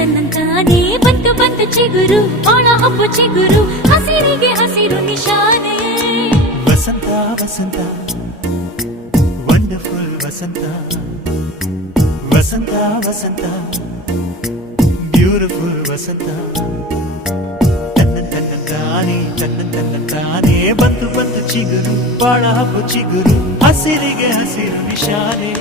ತನ್ನಂತಾನೇ ಬಂತು ಬಂತು ಚಿಗುರು ಬಾಳ ಹಬ್ಬ ಚಿಗುರು ಹಸಿರಿಗೆ ಹಸಿರು ನಿಶಾನೆ ವಸಂತ ವಸಂತ ವಂಡರ್ಫುಲ್ ವಸಂತ ವಸಂತ ವಸಂತ ಬ್ಯೂಟಿಫುಲ್ ವಸಂತ ತನ್ನ ಬಂತು ಬಂತು ಚಿಗುರು ಬಾಳ ಹಬ್ಬ ಚಿಗುರು ಹಸಿರಿಗೆ ಹಸಿರು ನಿಶಾನೆ